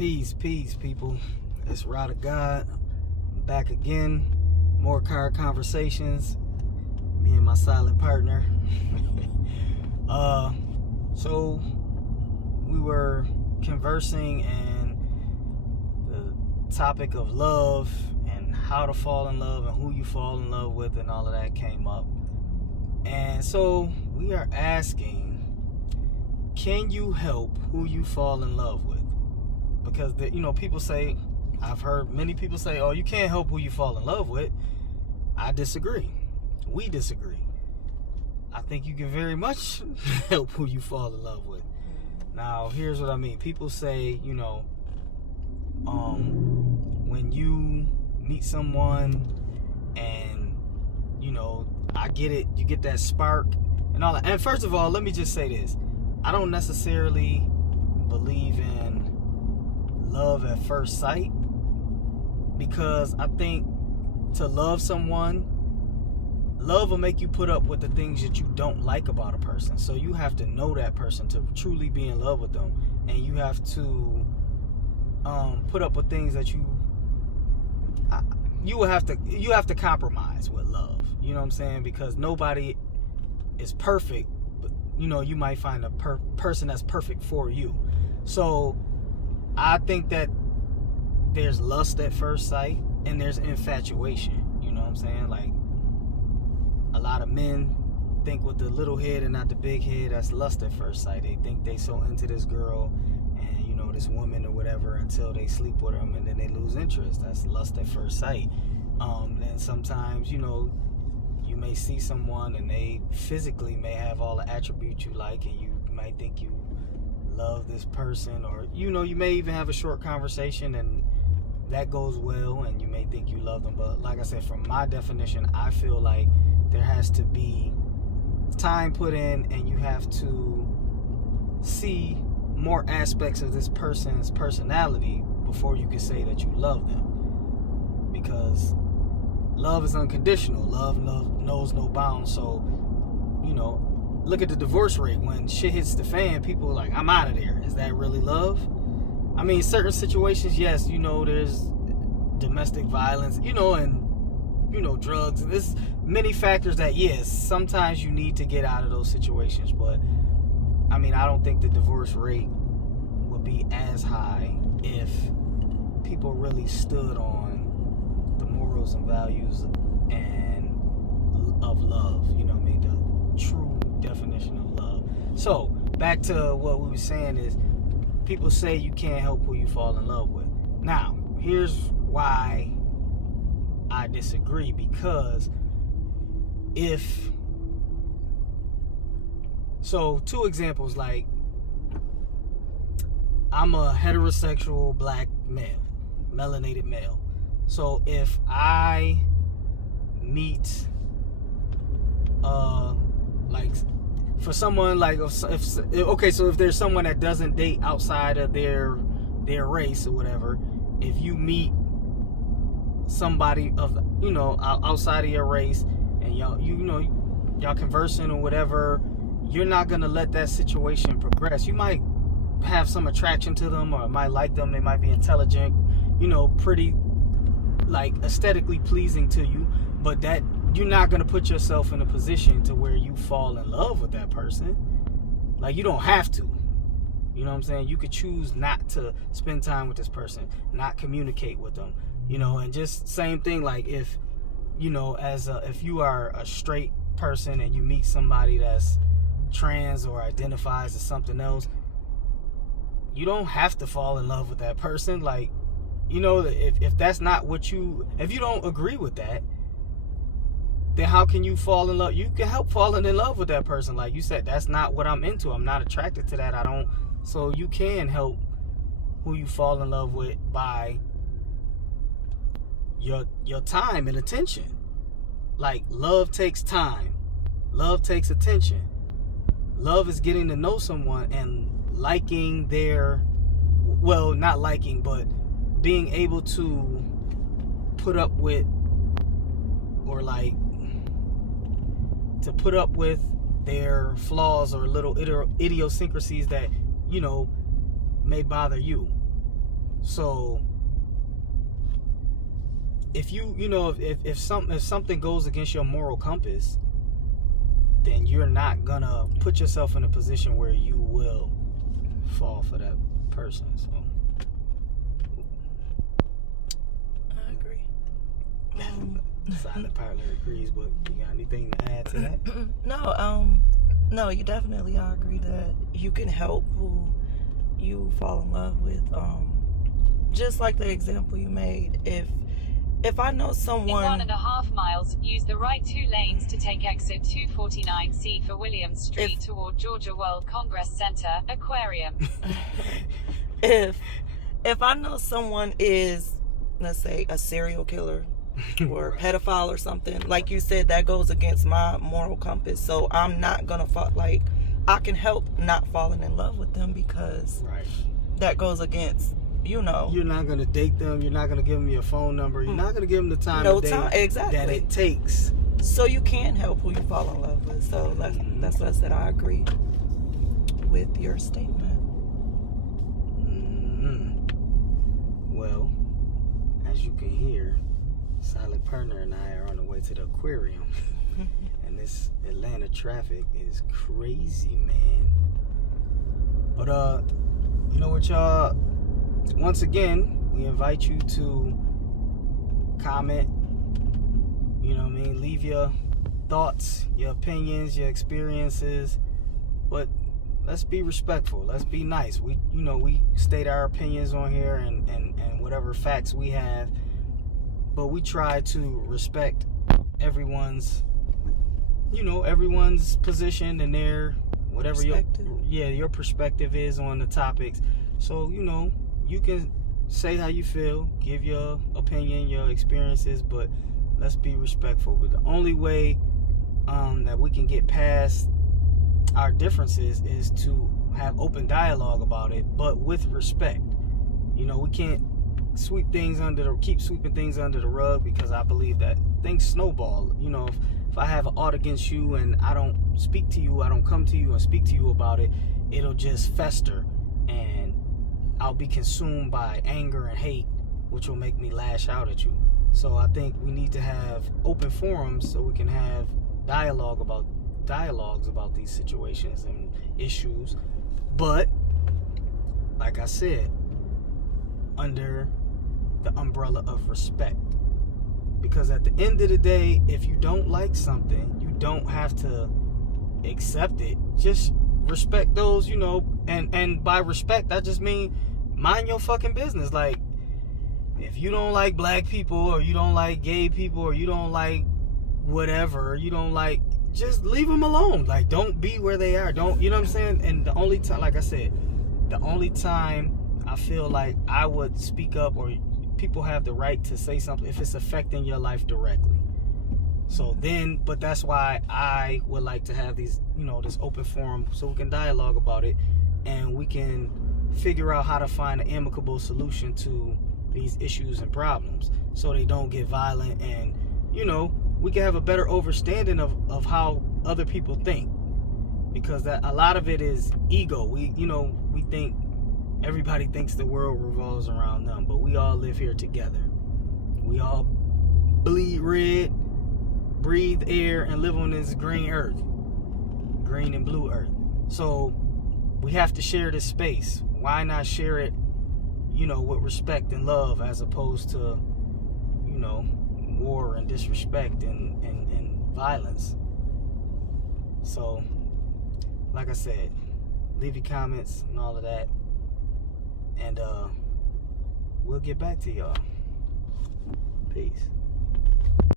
Peace, people. It's Rod of God. I'm back again. More car conversations. Me and my silent partner. So we were conversing, and the topic of love and how to fall in love and who you fall in love with and all of that came up. And so we are asking, can you help who you fall in love with? Because people say, I've heard many people say, oh, you can't help who you fall in love with. I disagree. We disagree. I think you can very much help who you fall in love with. Now, here's what I mean. People say, when you meet someone and, I get it, you get that spark and all that. And first of all, let me just say this. I don't necessarily believe in love at first sight, because I think to love someone, love will make you put up with the things that you don't like about a person. So you have to know that person to truly be in love with them, and you have to put up with things that you have to compromise with love. You know what I'm saying? Because nobody is perfect, but you might find a person that's perfect for you. So I think that there's lust at first sight and there's infatuation. You know what I'm saying? Like, a lot of men think with the little head and not the big head. That's lust at first sight. They think they so into this girl and this woman or whatever until they sleep with them, and then they lose interest. That's lust at first sight. And sometimes you may see someone and they physically may have all the attributes you like, and you might think you love this person, or you may even have a short conversation and that goes well and you may think you love them. But like I said, from my definition, I feel like there has to be time put in, and you have to see more aspects of this person's personality before you can say that you love them, because love is unconditional. Love knows no bounds. So look at the divorce rate. When shit hits the fan, people are like, I'm out of there. Is that really love? I mean, certain situations, yes, there's domestic violence, and drugs, and there's many factors that, yes, sometimes you need to get out of those situations. But I mean, I don't think the divorce rate would be as high if people really stood on the morals and values and of love, the true definition of love. So back to what we were saying is, people say you can't help who you fall in love with. Now, here's why I disagree. Because two examples, like, I'm a heterosexual black male, melanated male. So if I meet for someone, like, if there's someone that doesn't date outside of their race or whatever, if you meet somebody of outside of your race and y'all conversing or whatever, you're not gonna let that situation progress. You might have some attraction to them, or might like them. They might be intelligent, pretty, like, aesthetically pleasing to you, but that you're not gonna put yourself in a position to where you fall in love with that person. Like, you don't have to. You know what I'm saying? You could choose not to spend time with this person, not communicate with them, and just same thing, like, if if you are a straight person and you meet somebody that's trans or identifies as something else, you don't have to fall in love with that person. Like, if that's not what if you don't agree with that, then how can you fall in love? You can help falling in love with that person. Like you said, that's not what I'm into. I'm not attracted to that. So you can help who you fall in love with by your time and attention. Like, love takes time. Love takes attention. Love is getting to know someone and liking not liking, but being able to put up with, or like, to put up with their flaws or little idiosyncrasies that may bother you. So if if something goes against your moral compass, then you're not gonna put yourself in a position where you will fall for that person. So I agree. Silent partner agrees, but you got anything to add to that? No, you definitely, I agree that you can help who you fall in love with. Just like the example you made, if I know someone... In 1.5 miles, use the right 2 lanes to take exit 249C for Williams Street toward Georgia World Congress Center, Aquarium. If I know someone is, let's say, a serial killer or a pedophile or something, like you said, that goes against my moral compass. So I'm not gonna fall, like, I can help not falling in love with them because that goes against, you're not going to date them. You're not going to give them your phone number. You're not going to give them the time of day that it takes. So you can help who you fall in love with. So that's what I said. I agree with your statement. Well, as you can hear, Silent Partner and I are on the way to the aquarium. And this Atlanta traffic is crazy, man. But you know what, y'all? Once again, we invite you to comment, leave your thoughts, your opinions, your experiences, but let's be respectful. Let's be nice. We state our opinions on here and whatever facts we have, but we try to respect everyone's position and their whatever your perspective is on the topics. So, you can say how you feel, give your opinion, your experiences, but let's be respectful. But the only way that we can get past our differences is to have open dialogue about it, but with respect. We can't keep sweeping things under the rug, because I believe that things snowball. If I have an ought against you and I don't speak to you, I don't come to you and speak to you about it, it'll just fester, and I'll be consumed by anger and hate, which will make me lash out at you. So I think we need to have open forums so we can have dialogues about these situations and issues. But like I said, under the umbrella of respect. Because at the end of the day, if you don't like something, you don't have to accept it. Just respect those, and by respect, I just mean mind your fucking business. Like, if you don't like black people, or you don't like gay people, or you don't like whatever, just leave them alone. Like, don't be where they are. Don't, you know what I'm saying? And the only time, like I said, the only time I feel like I would speak up, or people have the right to say something, if it's affecting your life directly. So then, but that's why I would like to have these, this open forum, so we can dialogue about it, and we can figure out how to find an amicable solution to these issues and problems, so they don't get violent, and we can have a better understanding of how other people think, because that a lot of it is ego. We think everybody thinks the world revolves around them, but we all live here together. We all bleed red, breathe air, and live on this green and blue earth. So we have to share this space. Why not share it, with respect and love, as opposed to, war and disrespect and violence? So, like I said, leave your comments and all of that, and we'll get back to y'all. Peace.